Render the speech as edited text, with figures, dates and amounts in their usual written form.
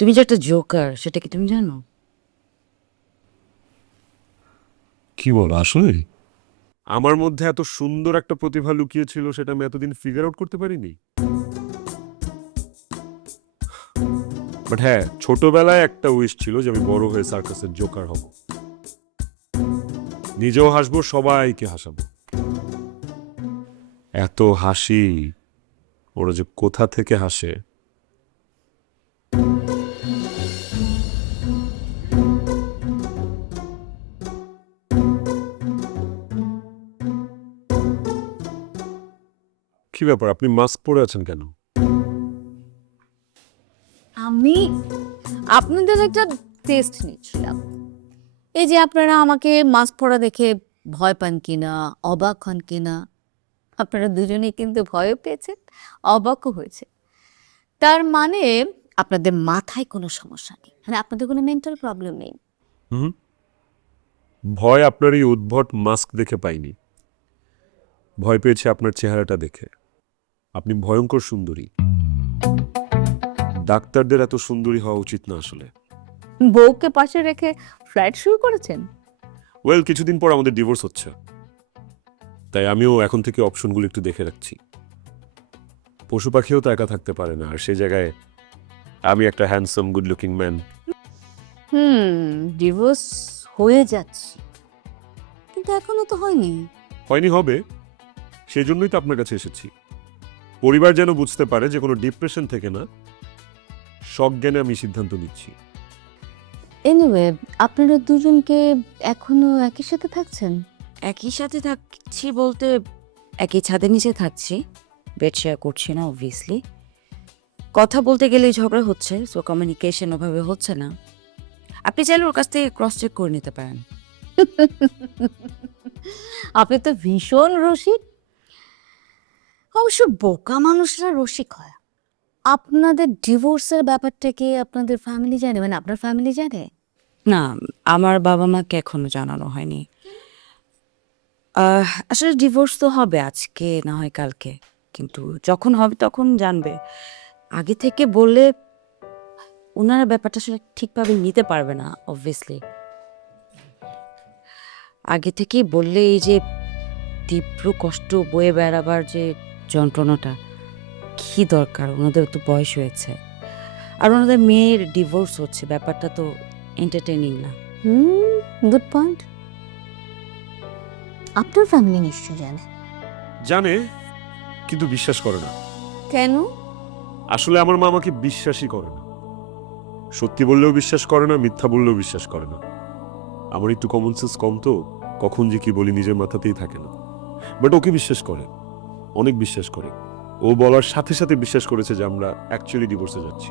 তুমি যে একটা জোকার, সেটা কি তুমি জানো? কি বলো আসলে? আমার মধ্যে এত সুন্দর একটা প্রতিভা লুকিয়ে ছিল, সেটা আমি এতদিন ফিগার আউট করতে পারিনি। বাট হ্যাঁ, ছোটবেলায় একটা উইশ ছিল যে আমি বড় হয়ে সার্কাসের জোকার হব, নিজেও হাসবো, সবাইকে হাসাবো। এত হাসি, ওরা যে কোথা থেকে হাসে। কি ব্যাপার, আপনি মাস্ক পরে আছেন কেন? আমি আপনাদের একটা টেস্ট নিচ্ছিলাম। এই যে আপনারা আমাকে মাস্ক পরা দেখে ভয় পান কিনা, অবাক হন কিনা। আপনারা দুজনেই কিন্তু ভয়ও পেয়েছেন, অবাকও হয়েছে। তার মানে আপনাদের মাথায় কোনো সমস্যা নেই, মানে আপনাদের কোনো মেন্টাল প্রবলেম নেই। হুম, ভয় আপনার এই উদ্ভট মাস্ক দেখে পাইনি, ভয় পেয়েছে আপনার চেহারাটা দেখে। আপনি ভয়ঙ্কর সুন্দরী। ডাক্তারদের এত সুন্দরী হওয়া উচিত না আসলে। বউকে পাশে রেখে ফ্লাইট শুরু করেছেন? ওয়েল, কিছুদিন পর আমাদের ডিভোর্স হচ্ছে, তাই আমিও এখন থেকে অপশনগুলো একটু দেখে রাখছি। পশু পাখিও তো একা থাকতে পারে না, আর সেই জায়গায় আমি একটা handsome good looking man. Divorce হয়ে যাচ্ছে, কিন্তু এখনো তো হয়নি। হয়নি, হবে। সেই জন্যই তো আপনার কাছে এসেছি। পরিবার যেন বুঝতে পারে যে কোনো ডিপ্রেশন থেকে না, সজ্ঞানে আমি সিদ্ধান্ত নিচ্ছি। এনিওয়ে, আপনারা দুজনকে এখনো একই সাথে থাকছেন? একই সাথে থাকছি বলতে একই ছাদের নিচে থাকছি, বেড শেয়ার করছি না অবভিয়াসলি। কথা বলতে গেলেই ঝগড়া হচ্ছে, সো কমিউনিকেশন ওভাবে হচ্ছে না। আপনি চাইলে ওর কাছ থেকে ক্রস চেক করে নিতে পারেন। আপনি তো ভীষণ রসিক। অবশ্য বোকা মানুষরা রসিক হয়। আপনাদের ডিভোর্সের ব্যাপারটা কি আপনাদের ফ্যামিলি জানে, মানে আপনার ফ্যামিলি জানে? না, আমার বাবা মাকে এখনো জানানো হয়নি। আসলে ডিভোর্স তো হবে আজকে না হয় কালকে, কিন্তু যখন হবে তখন জানবে। আগে থেকে বললে ওনারা ব্যাপারটা আসলে ঠিকভাবে নিতে পারবে না অবভিয়াসলি। আগে থেকেই বললে এই যে তীব্র কষ্ট বয়ে বেড়াবার যে যন্ত্রণাটা, কি দরকার? ওনাদের তো বয়স হয়েছে, আর ওনাদের মেয়ের ডিভোর্স হচ্ছে, ব্যাপারটা তো এন্টারটেইনিং না। Good point. আপনার ফ্যামিলি নিশ্চয় জানে। জানে, কিন্তু বিশ্বাস করে না। কেন? আসলে আমার মা আমাকে বিশ্বাসই করে না। সত্যি বললেও বিশ্বাস করে না, মিথ্যা বললেও বিশ্বাস করে না। আমার একটু কমন সেন্স কম তো, কখন যে কি বলি নিজের মাথাতেই থাকে না। বাট ওকে বিশ্বাস করে, অনেক বিশ্বাস করে। ও বলার সাথে সাথে বিশ্বাস করেছে যে আমরা অ্যাকচুয়ালি ডিভোর্সে যাচ্ছি।